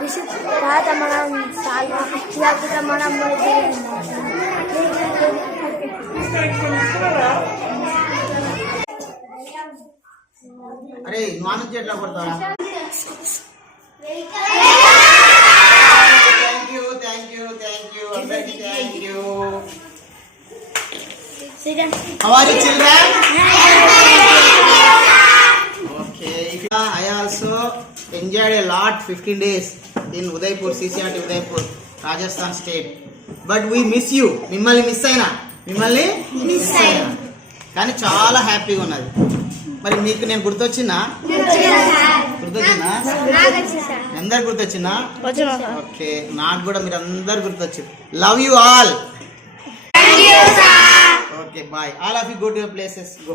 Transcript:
Visit తర్వాత మనం చాలా లేకపోతే మనం అరే నాన్ వెజ్ ఎట్లా పడతారా thank you thank you how enjoyed a lot fifteen days in Udaipur CCRT Udaipur Rajasthan state but we miss you మిమ్మల్ని మిస్ అయినా మిమ్మల్ని మిస్ అయినా కానీ చాలా హ్యాపీగా ఉన్నది మరి మీకు నేను గుర్తొచ్చిందా గుర్తొచ్చిందా అందరు గుర్తొచ్చిందా? ఓకే నాకు కూడా మీరు అందరు గుర్తొచ్చారు love you all okay bye all of you go to your places go